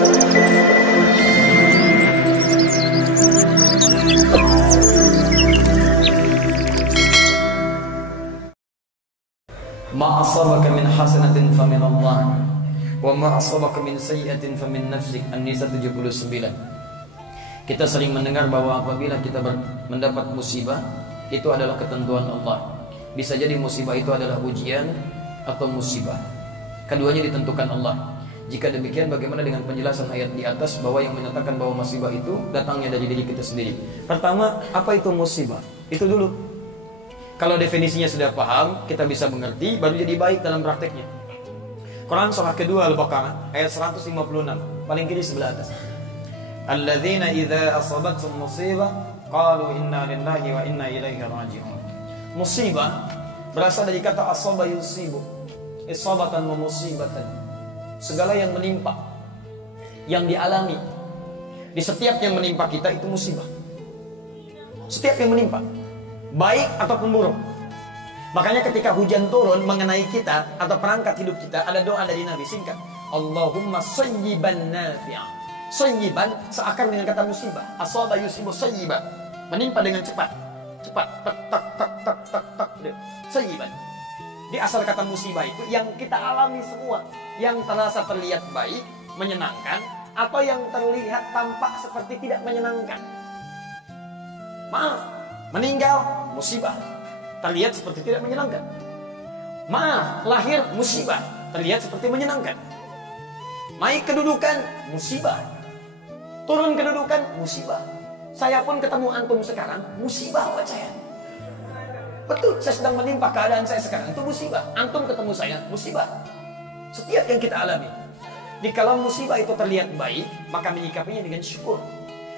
Ma asabaka min hasanatin famin Allah wa ma asabaka min sayyi'atin famin nafsik. An-Nisa 79. Kita sering mendengar bahwa apabila kita mendapat musibah, itu adalah ketentuan Allah. Bisa jadi musibah itu adalah ujian atau musibah. Keduanya ditentukan Allah. Jika demikian, bagaimana dengan penjelasan ayat di atas bahwa yang menyatakan bahwa musibah itu datangnya dari diri kita sendiri? Pertama, apa itu musibah? Itu dulu. Kalau definisinya sudah paham, kita bisa mengerti, baru jadi baik dalam prakteknya. Quran surah kedua Al-Baqarah ayat 156, paling kiri sebelah atas. Alladzina idza asabathum musibah qalu inna lillahi wa inna ilaihi raji'un. Musibah berasal dari kata asaba yusibu, isabatan wa musibatan. Segala yang menimpa, yang dialami, di setiap yang menimpa kita itu musibah. Setiap yang menimpa, baik ataupun buruk. Makanya ketika hujan turun mengenai kita atau perangkat hidup kita, ada doa dari Nabi singkat, Allahumma sayyiban nafi'ah. Sayyiban seakar dengan kata musibah. Asaba yusibu sayyiban, menimpa dengan cepat. Cepat, tak tak tak tak tak tak. Sayyiban. Di asal kata musibah itu yang kita alami semua, yang terasa terlihat baik, menyenangkan, atau yang terlihat tampak seperti tidak menyenangkan. Maaf, meninggal musibah, terlihat seperti tidak menyenangkan. Maaf, lahir musibah, terlihat seperti menyenangkan. Naik kedudukan musibah, turun kedudukan musibah. Saya pun ketemu antum sekarang musibah buat saya. Betul, saya sedang menimpa keadaan saya sekarang, itu musibah. Antum ketemu saya musibah. Setiap yang kita alami. Jadi kalau musibah itu terlihat baik, maka menyikapinya dengan syukur.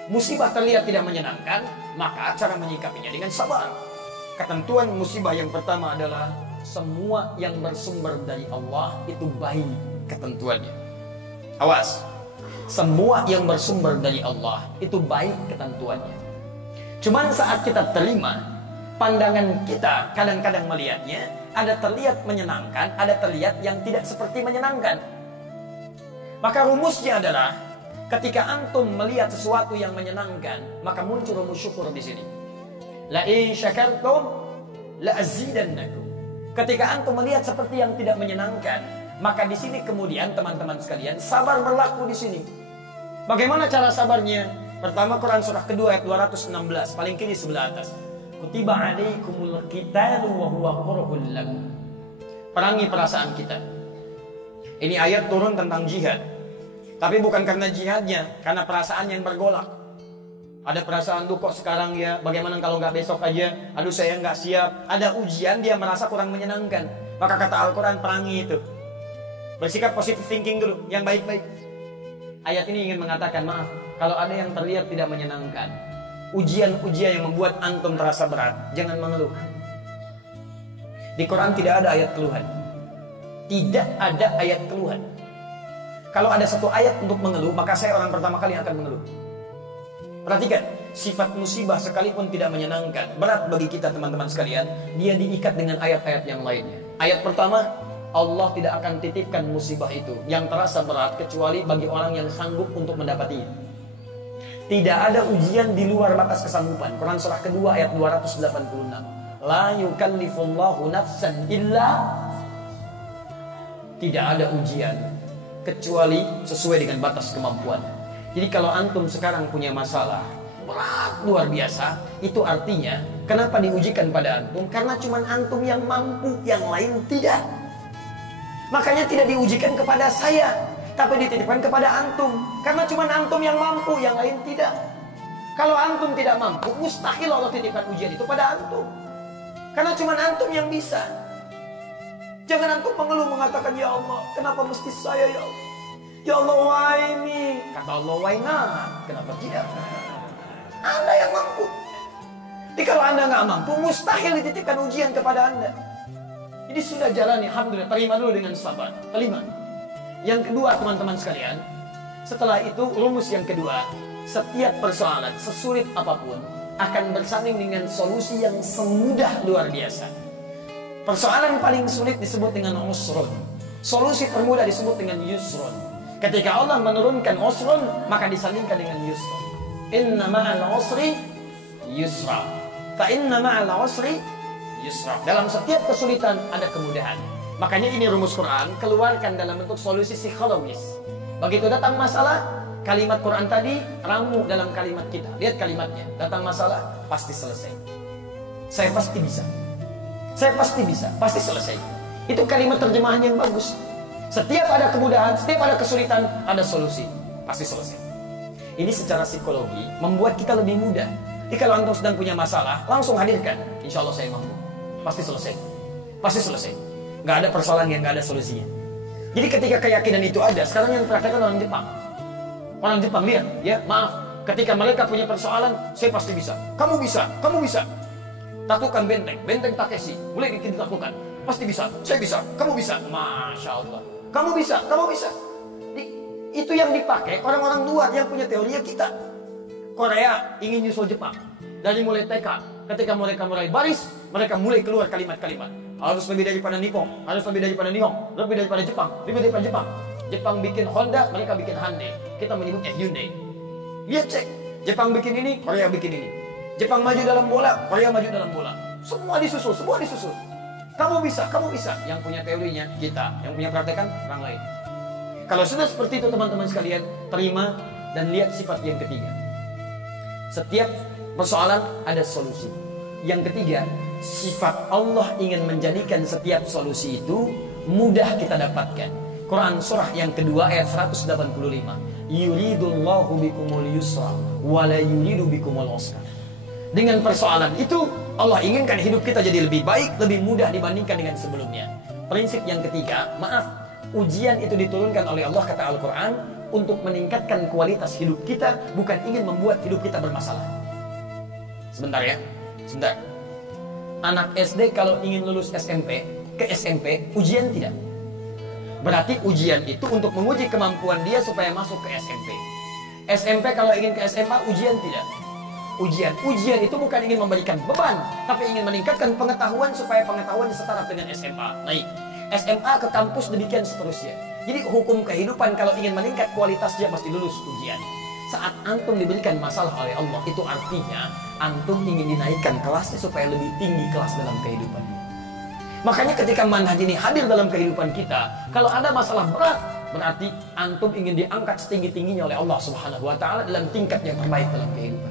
Musibah terlihat tidak menyenangkan, maka cara menyikapinya dengan sabar. Ketentuan musibah yang pertama adalah semua yang bersumber dari Allah itu baik ketentuannya. Awas, semua yang bersumber dari Allah itu baik ketentuannya. Cuman saat kita terima, pandangan kita kadang-kadang melihatnya ada terlihat menyenangkan, ada terlihat yang tidak seperti menyenangkan. Maka rumusnya adalah ketika antum melihat sesuatu yang menyenangkan, maka muncul rumus syukur di sini. La in syakartum la azidannakum. Ketika antum melihat seperti yang tidak menyenangkan, maka di sini kemudian teman-teman sekalian sabar berlaku di sini. Bagaimana cara sabarnya? Pertama, Quran surah kedua ayat 216, paling kiri sebelah atas. Kutiba alaikumul qitalu wa huwa kurhul lakum. Perangi perasaan kita. Ini ayat turun tentang jihad. Tapi bukan karena jihadnya, karena perasaan yang bergolak. Ada perasaan tuh kok sekarang ya, bagaimana kalau nggak besok aja? Aduh saya nggak siap. Ada ujian, dia merasa kurang menyenangkan. Maka kata Al-Quran, perangi itu. Bersikap positive thinking dulu, yang baik-baik. Ayat ini ingin mengatakan, maaf, kalau ada yang terlihat tidak menyenangkan, ujian-ujian yang membuat antum terasa berat, jangan mengeluh. Di Quran tidak ada ayat keluhan. Tidak ada ayat keluhan. Kalau ada satu ayat untuk mengeluh, maka saya orang pertama kali yang akan mengeluh. Perhatikan, sifat musibah sekalipun tidak menyenangkan, berat bagi kita teman-teman sekalian, dia diikat dengan ayat-ayat yang lainnya. Ayat pertama, Allah tidak akan titipkan musibah itu yang terasa berat kecuali bagi orang yang sanggup untuk mendapatinya. Tidak ada ujian di luar batas kesanggupan. Quran surah kedua ayat 286. La yukallifullahu nafsan illa. Tidak ada ujian kecuali sesuai dengan batas kemampuan. Jadi kalau antum sekarang punya masalah berat luar biasa, itu artinya kenapa diujikan pada antum? Karena cuma antum yang mampu, yang lain tidak. Makanya tidak diujikan kepada saya, tapi dititipkan kepada antum. Karena cuma antum yang mampu, yang lain tidak. Kalau antum tidak mampu, mustahil Allah titipkan ujian itu pada antum. Karena cuma antum yang bisa. Jangan antum mengeluh mengatakan, ya Allah, kenapa mesti saya ya Allah? Ya Allah, why me? Kata Allah, why not? Kenapa tidak? Anda yang mampu. Jadi kalau Anda nggak mampu, mustahil dititipkan ujian kepada Anda. Jadi sudah jalani, alhamdulillah, terima dulu dengan sabar. Terima. Yang kedua, teman-teman sekalian, setelah itu rumus yang kedua, setiap persoalan sesulit apapun akan bersanding dengan solusi yang semudah luar biasa. Persoalan paling sulit disebut dengan usrun, solusi termudah disebut dengan yusrun. Ketika Allah menurunkan usrun, maka disandingkan dengan yusra. Inna ma'al usri yusra. Fa inna ma'al usri yusra. Dalam setiap kesulitan ada kemudahan. Makanya ini rumus Quran, keluarkan dalam bentuk solusi psikologis. Begitu datang masalah, kalimat Quran tadi ramu dalam kalimat kita. Lihat kalimatnya. Datang masalah, pasti selesai. Saya pasti bisa. Saya pasti bisa, pasti selesai. Itu kalimat terjemahan yang bagus. Setiap ada kemudahan, setiap ada kesulitan, ada solusi. Pasti selesai. Ini secara psikologi membuat kita lebih mudah. Jadi kalau antum sedang punya masalah, langsung hadirkan. Insya Allah saya mampu. Pasti selesai. Pasti selesai. Gak ada persoalan yang gak ada solusinya. Jadi ketika keyakinan itu ada, sekarang yang praktekkan orang Jepang. Orang Jepang lihat, ya maaf. Ketika mereka punya persoalan, saya pasti bisa. Kamu bisa, kamu bisa. Takutkan benteng Takeshi. Mulai ditakutkan. Pasti bisa, saya bisa, kamu bisa. Masya Allah. Kamu bisa, kamu bisa. Itu yang dipakai orang-orang luar yang punya teori kita. Korea ingin nyusul Jepang. Dari mulai TK, ketika mereka mulai baris, mereka mulai keluar kalimat-kalimat. Harus lebih daripada Nippon, harus lebih daripada Nihon, lebih daripada Jepang, lebih daripada Jepang. Jepang bikin Honda, mereka bikin Hyundai. Kita menyebutnya Hyundai. Lihat cek, Jepang bikin ini, Korea bikin ini. Jepang maju dalam bola, Korea maju dalam bola. Semua disusul, semua disusul. Kamu bisa, kamu bisa. Yang punya teorinya kita, yang punya praktekan orang lain. Kalau sudah seperti itu teman-teman sekalian, terima dan lihat sifat yang ketiga. Setiap persoalan ada solusi. Yang ketiga, sifat Allah ingin menjadikan setiap solusi itu mudah kita dapatkan. Quran surah yang kedua ayat 185. Yuridullahu bikumul yusra wa la yuridu bikumul usra. Dengan persoalan itu, Allah inginkan hidup kita jadi lebih baik, lebih mudah dibandingkan dengan sebelumnya. Prinsip yang ketiga, maaf, ujian itu diturunkan oleh Allah, kata Al-Quran, untuk meningkatkan kualitas hidup kita, bukan ingin membuat hidup kita bermasalah. Sebentar ya, sebentar. Anak SD kalau ingin lulus SMP, ke SMP, ujian tidak. Berarti ujian itu untuk menguji kemampuan dia supaya masuk ke SMP. SMP kalau ingin ke SMA, ujian tidak. Ujian itu bukan ingin memberikan beban, tapi ingin meningkatkan pengetahuan supaya pengetahuan setara dengan SMA. Naik SMA ke kampus, demikian seterusnya. Jadi hukum kehidupan kalau ingin meningkat kualitasnya pasti lulus ujian. Saat antum diberikan masalah oleh Allah, itu artinya antum ingin dinaikkan kelasnya supaya lebih tinggi kelas dalam kehidupan. Makanya ketika manhaj ini hadir dalam kehidupan kita, kalau ada masalah berat, berarti antum ingin diangkat setinggi-tingginya oleh Allah Subhanahu wa taala dalam tingkat yang terbaik dalam kehidupan.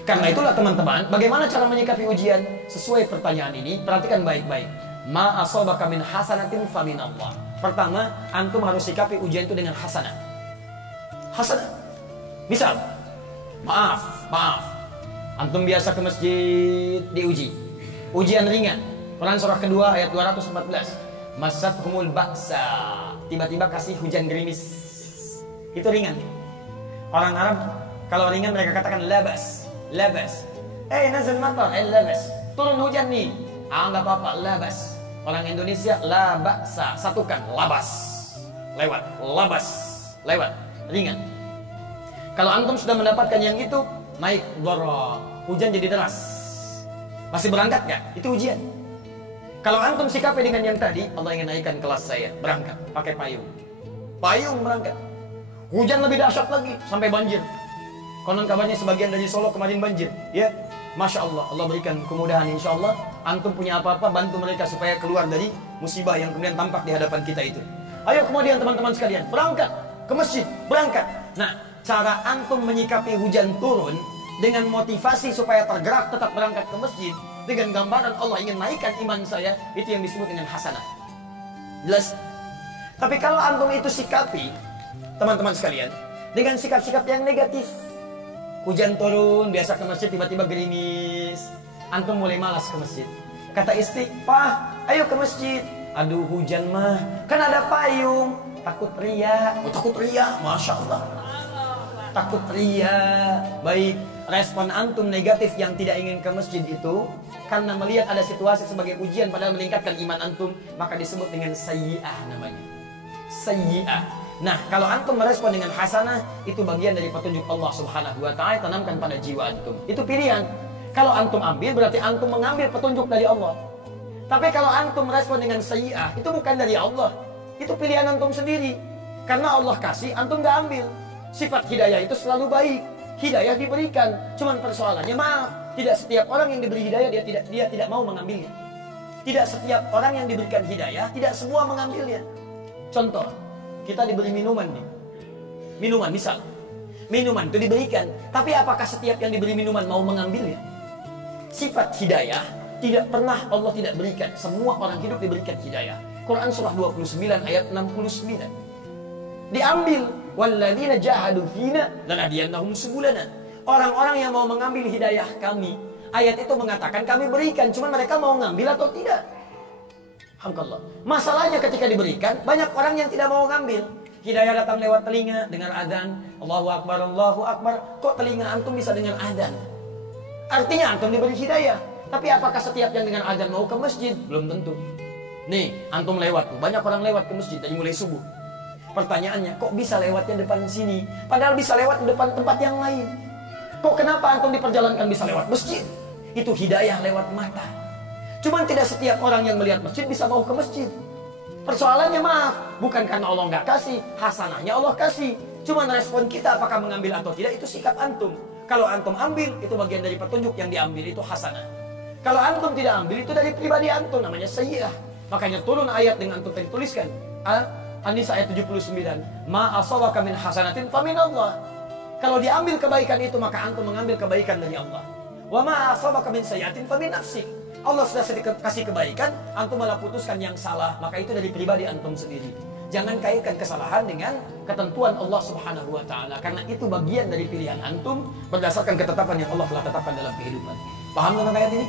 Karena itulah teman-teman, bagaimana cara menyikapi ujian? Sesuai pertanyaan ini, perhatikan baik-baik. Ma asabaka min hasanatin fa min Allah. Pertama, antum harus sikapi ujian itu dengan hasanah. Hasanah. Misal, maaf. Antum biasa ke masjid diuji. Ujian ringan. Quran surah kedua ayat 214. Masathumul ba'sa. Tiba-tiba kasih hujan gerimis. Itu ringan. Orang Arab kalau ringan mereka katakan labas. Nazal matar, labas. Turun hujan nih. Enggak apa-apa, labas. Orang Indonesia labasa, satukan, labas. Lewat. Ringan. Kalau antum sudah mendapatkan yang itu, naik dharra. Hujan jadi deras. Masih berangkat enggak? Itu ujian. Kalau antum sikapi dengan yang tadi, Allah ingin naikkan kelas saya, berangkat pakai payung. Payung berangkat. Hujan lebih dahsyat lagi sampai banjir. Konon kabarnya sebagian dari Solo kemarin banjir, ya. Masya Allah, Allah berikan kemudahan insya Allah. Antum punya apa-apa, bantu mereka supaya keluar dari musibah yang kemudian tampak di hadapan kita itu. Ayo kemudian teman-teman sekalian, berangkat ke masjid, berangkat. Nah, cara antum menyikapi hujan turun dengan motivasi supaya tergerak tetap berangkat ke masjid, dengan gambaran Allah ingin naikkan iman saya, itu yang disebut dengan hasanah. Jelas? Tapi kalau antum itu sikapi, teman-teman sekalian, dengan sikap-sikap yang negatif, hujan turun, biasa ke masjid, tiba-tiba gerimis, antum mulai malas ke masjid. Kata istri, "Pak, ayo ke masjid." "Aduh, hujan mah, kan ada payung." Takut ria. Oh, takut ria, Masya Allah. Takut ria. Baik, respon antum negatif yang tidak ingin ke masjid itu karena melihat ada situasi sebagai ujian padahal meningkatkan iman antum, maka disebut dengan sayyi'ah namanya. Sayyi'ah. Nah, kalau antum merespon dengan hasanah, itu bagian dari petunjuk Allah Subhanahu wa taala, tanamkan pada jiwa antum. Itu pilihan. Kalau antum ambil, berarti antum mengambil petunjuk dari Allah. Tapi kalau antum merespon dengan sayyi'ah, itu bukan dari Allah. Itu pilihan antum sendiri. Karena Allah kasih, antum nggak ambil. Sifat hidayah itu selalu baik. Hidayah diberikan. Cuman persoalannya, maaf, tidak setiap orang yang diberi hidayah dia tidak mau mengambilnya. Tidak setiap orang yang diberikan hidayah, tidak semua mengambilnya. Contoh, kita diberi minuman nih. Minuman misal. Minuman itu diberikan. Tapi apakah setiap yang diberi minuman mau mengambilnya? Sifat hidayah tidak pernah Allah tidak berikan. Semua orang hidup diberikan hidayah. Quran surah 29 ayat 69. Diambil. Walladzina jahadu fina lanahdiyannahum subulana. Orang-orang yang mau mengambil hidayah kami. Ayat itu mengatakan kami berikan, cuman mereka mau ngambil atau tidak. Alhamdulillah. Masalahnya ketika diberikan, banyak orang yang tidak mau ngambil. Hidayah datang lewat telinga, dengar adzan, Allahu Akbar, Allahu Akbar. Kok telinga antum bisa dengan adzan? Artinya antum diberi hidayah. Tapi apakah setiap yang dengan adzan mau ke masjid? Belum tentu. Nih, antum lewat, banyak orang lewat ke masjid dari mulai subuh. Pertanyaannya, kok bisa lewatnya depan sini? Padahal bisa lewat di depan tempat yang lain. Kok kenapa antum diperjalankan bisa lewat masjid? Itu hidayah lewat mata. Cuman tidak setiap orang yang melihat masjid bisa mau ke masjid. Persoalannya, maaf, bukan karena Allah nggak kasih, hasanahnya Allah kasih. Cuman respon kita apakah mengambil atau tidak, itu sikap antum. Kalau antum ambil, itu bagian dari petunjuk yang diambil, itu hasanah. Kalau antum tidak ambil, itu dari pribadi antum, namanya sayyi'ah. Makanya turun ayat dengan antum tadi tuliskan. An-Nisa ayat 79. Ma asawaka min hasanatin famin Allah. Kalau diambil kebaikan itu, maka antum mengambil kebaikan dari Allah. Wa ma asabaka min sayyi'atin fa min nafsik. Allah sudah kasih kebaikan, antum malah putuskan yang salah, maka itu dari pribadi antum sendiri. Jangan kaitkan kesalahan dengan ketentuan Allah Subhanahu wa taala, karena itu bagian dari pilihan antum berdasarkan ketetapan yang Allah telah tetapkan dalam kehidupan. Paham tentang ayat ini?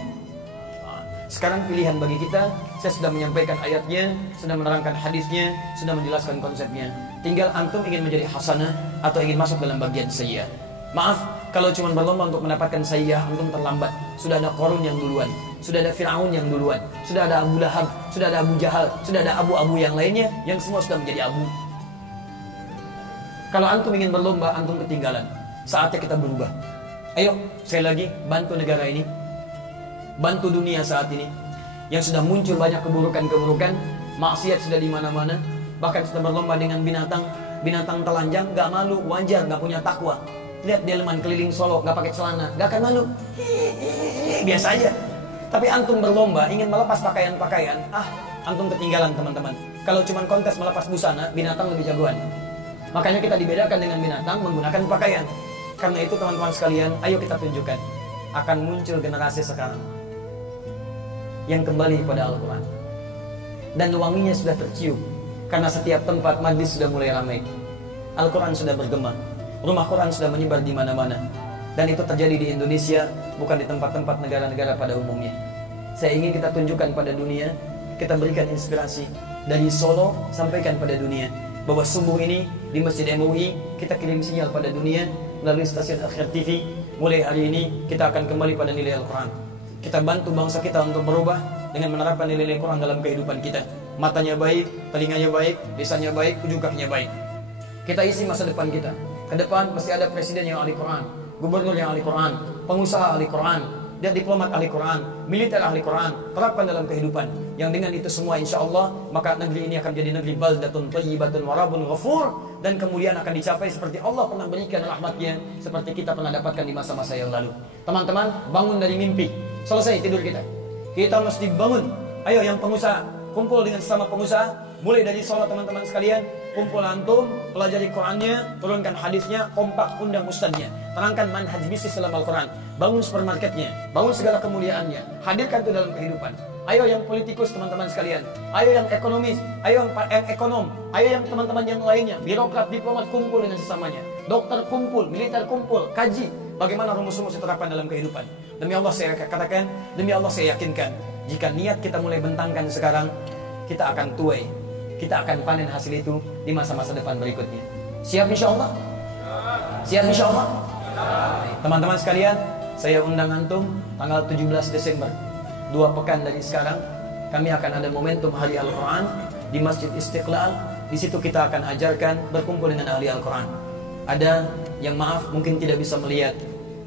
Sekarang pilihan bagi kita, saya sudah menyampaikan ayatnya, sudah menerangkan hadisnya, sudah menjelaskan konsepnya. Tinggal antum ingin menjadi hasanah atau ingin masuk dalam bagian sayyi'ah. Maaf, kalau cuma berlomba untuk mendapatkan sayyi'ah, antum terlambat. Sudah ada Qarun yang duluan, sudah ada Fir'aun yang duluan, sudah ada Abu Lahab, sudah ada Abu Jahal, sudah ada abu-abu yang lainnya, yang semua sudah menjadi abu. Kalau antum ingin berlomba, antum ketinggalan. Saatnya kita berubah. Ayo, sekali lagi, bantu negara ini, bantu dunia saat ini, yang sudah muncul banyak keburukan-keburukan, maksiat sudah di mana-mana, bahkan sudah berlomba dengan binatang telanjang, gak malu, wajar, gak punya takwa. Lihat delman keliling Solo, gak pakai celana, gak akan malu, biasa aja. Tapi antum berlomba ingin melepas pakaian-pakaian, antum ketinggalan teman-teman. Kalau cuma kontes melepas busana, binatang lebih jagoan. Makanya kita dibedakan dengan binatang menggunakan pakaian. Karena itu teman-teman sekalian, ayo kita tunjukkan. Akan muncul generasi sekarang yang kembali kepada Al-Quran, dan wanginya sudah tercium. Karena setiap tempat majlis sudah mulai ramai, Al-Quran sudah bergema, rumah Quran sudah menyebar di mana-mana. Dan itu terjadi di Indonesia, bukan di tempat-tempat negara-negara pada umumnya. Saya ingin kita tunjukkan pada dunia, kita berikan inspirasi dari Solo, sampaikan pada dunia bahwa subuh ini di Masjid MUI kita kirim sinyal pada dunia melalui stasiun Akhir TV. Mulai hari ini kita akan kembali pada nilai Al-Quran. Kita bantu bangsa kita untuk berubah dengan menerapkan nilai Al-Quran dalam kehidupan kita. Matanya baik, telinganya baik, lisannya baik, ujung kakinya baik. Kita isi masa depan kita. Ke depan pasti ada presiden yang ahli Quran, gubernur yang ahli Quran, pengusaha ahli Quran, dan diplomat ahli Quran, militer ahli Quran. Terapkan dalam kehidupan. Yang dengan itu semua insya Allah, maka negeri ini akan jadi negeri baldatun thayyibatun wa rabbun ghafur. Dan kemudian akan dicapai seperti Allah pernah berikan rahmatnya, seperti kita pernah dapatkan di masa-masa yang lalu. Teman-teman, bangun dari mimpi. Selesai tidur kita, kita mesti bangun. Ayo yang pengusaha, kumpul dengan sesama pengusaha. Mulai dari sholat teman-teman sekalian, kumpul antum, pelajari Qurannya, turunkan hadisnya, kompak undang ustadznya, terangkan manhaj bisnis dalam Al-Quran. Bangun supermarketnya, bangun segala kemuliaannya, hadirkan itu dalam kehidupan. Ayo yang politikus teman-teman sekalian, ayo yang ekonomis, ayo yang ekonom, ayo yang teman-teman yang lainnya, birokrat, diplomat, kumpul dengan sesamanya. Dokter kumpul, militer kumpul, kaji bagaimana rumus-rumus diterapkan dalam kehidupan. Demi Allah saya katakan, demi Allah saya yakinkan, jika niat kita mulai bentangkan sekarang, kita akan tuai, kita akan panen hasil itu di masa-masa depan berikutnya. Siap insya Allah? Siap insya Allah? Teman-teman sekalian, saya undang antum tanggal 17 Desember, 2 pekan dari sekarang, kami akan ada momentum Hari Al-Quran di Masjid Istiqlal. Di situ kita akan ajarkan berkumpul dengan ahli Al-Quran. Ada yang maaf mungkin tidak bisa melihat,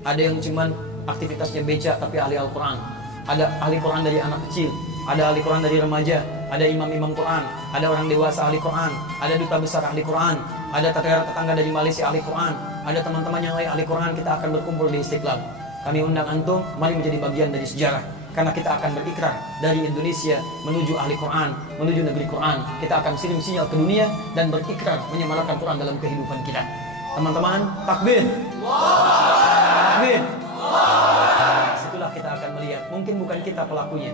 ada yang cuman aktivitasnya beca tapi ahli Al-Quran. Ada ahli Quran dari anak kecil, ada ahli Quran dari remaja, ada imam-imam Quran, ada orang dewasa ahli Quran, ada duta besar ahli Quran, ada tetangga dari Malaysia ahli Quran, ada teman-teman yang lain ahli Quran. Kita akan berkumpul di Istiqlal. Kami undang antum, mari menjadi bagian dari sejarah. Karena kita akan berikrar dari Indonesia menuju ahli Quran, menuju negeri Quran. Kita akan kirim sinyal ke dunia dan berikrar menyemarakan Quran dalam kehidupan kita. Teman-teman, takbir. Takbir. Situlah kita akan melihat. Mungkin bukan kita pelakunya,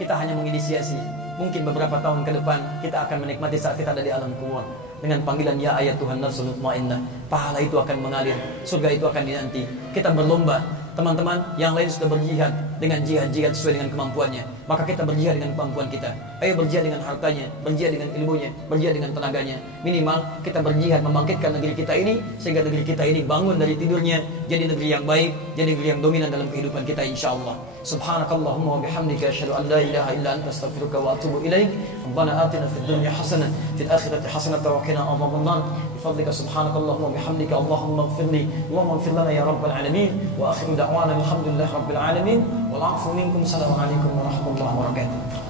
kita hanya menginisiasi. Mungkin beberapa tahun ke depan kita akan menikmati saat kita ada di alam kubur dengan panggilan ya ayat Tuhan nafsul mutmainnah. Pahala itu akan mengalir, surga itu akan dinanti. Kita berlomba. Teman-teman yang lain sudah berjihad dengan jihad sesuai dengan kemampuannya, maka kita berjihad dengan kemampuan kita. Ayo berjihad dengan hartanya, berjihad dengan ilmunya, berjihad dengan tenaganya. Minimal kita berjihad membangkitkan negeri kita ini, sehingga negeri kita ini bangun dari tidurnya jadi negeri yang baik, jadi negeri yang dominan dalam kehidupan kita insyaallah. Subhanakallahumma wa bihamdika asyhadu an la ilaha illa anta astaghfiruka wa atubu ilaik. Rabbana atina fid dunya hasanah fil akhirati hasanah wa qina adzabannar. Bifadlika subhanakallahumma wa bihamdika Allahumma ighfirli Allahumma ighfir lana ya rabbal alamin. Wa akhiru da'wana alhamdulillahi rabbil alamin. Wal 'afwu minkum. Assalamu alaikum warahmatullahi wabarakatuh.